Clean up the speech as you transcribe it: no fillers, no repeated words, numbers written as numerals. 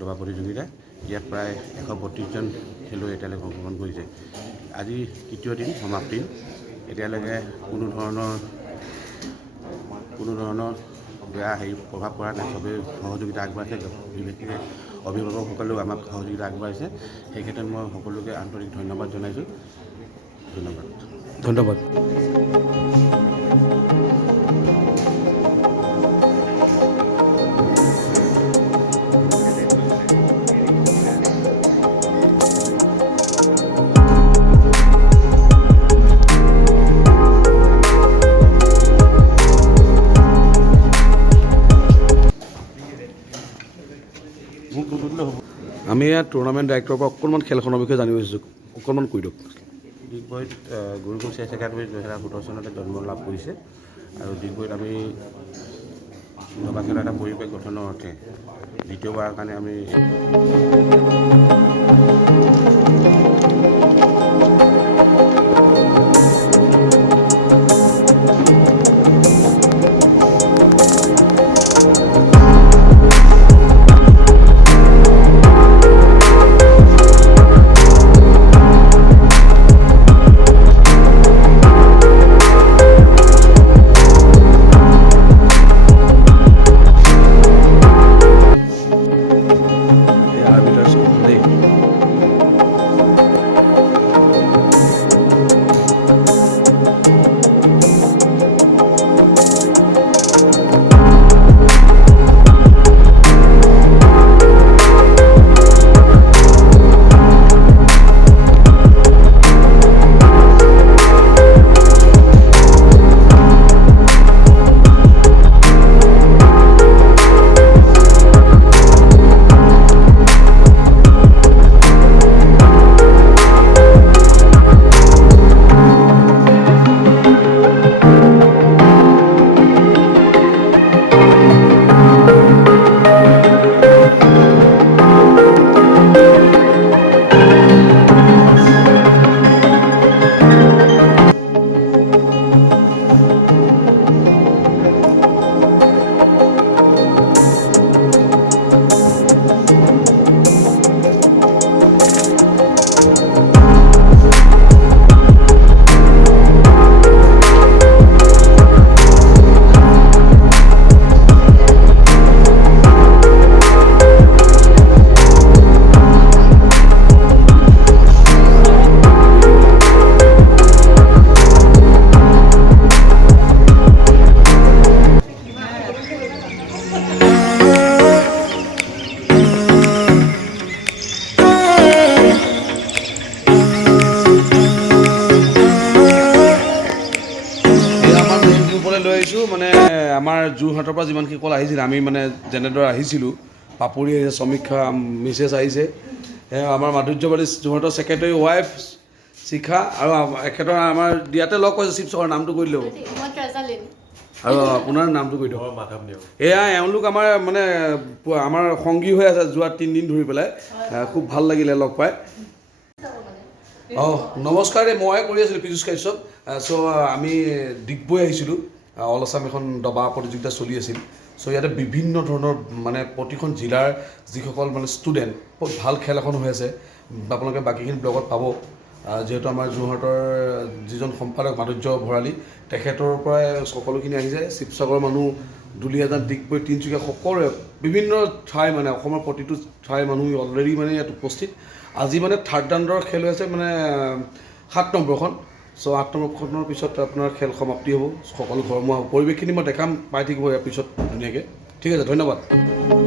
দবা প্ৰতিযোগিতা ইয়াত প্ৰায় 132জন খেলুৱৈ এতিয়ালৈকে অংশগ্ৰহণ কৰিছে। আজি তৃতীয় দিন সমাপ্তি। এতিয়ালৈকে কোনো ধৰণৰ বেয়া প্ৰভাৱ পৰা নাই। চবেই সহযোগিতা আগবঢ়াইছে, বিশেষকৈ অভিভাৱকসকলেও আমাক সহযোগিতা আগবঢ়াইছে। সেই ক্ষেত্ৰত মই সকলোকে আন্তৰিক ধন্যবাদ জনাইছোঁ। ধন্যবাদ। আমি ইয়াত টুৰ্ণামেণ্ট ডাইৰেক্টৰৰ পৰা অকণমান খেলখনৰ বিষয়ে জানিব বিচাৰিছোঁ, অকণমান কৈ দিয়ক। ডিগবৈত গুৰুকুল চাইন্স একাডেমী 2017 চনতে জন্ম লাভ কৰিছে আৰু ডিগবৈত আমি দবা খেলৰ এটা পৰিৱেশ গঠনৰ অৰ্থে দ্বিতীয়বাৰৰ কাৰণে আমি মানে আমাৰ যোৰহাটৰ পৰা যিমানসকল আহিছিল, আমি মানে যেনেদৰে আহিছিলোঁ, পাপৰি আহিছে, সমীক্ষা মিছেছ আহিছে, আমাৰ মাধুৰ্যবাদী যোৰহাটৰ ছেক্ৰেটাৰী ৱাইফ শিখা আৰু এখেতৰ আমাৰ ইয়াতে লগ পাইছোঁ। শিৱসাগৰৰ নামটো কৈ দিলেও আৰু আপোনাৰ নামটো কৈ দিয়ক। এয়া এওঁলোক আমাৰ মানে আমাৰ সংগী হৈ আছে যোৱা 3 দিন ধৰি পেলাই। খুব ভাল লাগিলে লগ পাই। নমস্কাৰ, মই কৰি আছিলোঁ পীযুষ কাশ্যপ। আমি ডিগবৈ আহিছিলোঁ। অল আছাম এখন দবা প্ৰতিযোগিতা চলি আছিল। ইয়াতে বিভিন্ন ধৰণৰ মানে প্ৰতিখন জিলাৰ যিসকল মানে ষ্টুডেণ্ট, বহুত ভাল খেল এখন হৈ আছে। আপোনালোকে বাকীখিনি ব্লগত পাব। যিহেতু আমাৰ যোৰহাটৰ যিজন সম্পাদক মাধুৰ্য ভৰালী তেখেতৰ পৰাই সকলোখিনি আহিছে শিৱসাগৰৰ মানুহ দুলীয়াজান ডিগবৈ তিনিচুকীয়া সকলোৰে বিভিন্ন ঠাই মানে অসমৰ প্ৰতিটো ঠাইৰ মানুহ অলৰেডি মানে ইয়াত উপস্থিত আজি মানে থাৰ্ড ৰাউণ্ডৰ খেল হৈ আছে মানে 7 নম্বৰখন চ' 8 নম্বৰখনৰ পিছত আপোনাৰ খেল সমাপ্তি হ'ব সকলো ঘৰমুৱা হ'ব পৰিৱেশখিনি মই দেখাম পাই থাকিব ইয়াৰ পিছত ধুনীয়াকৈ ঠিক আছে ধন্যবাদ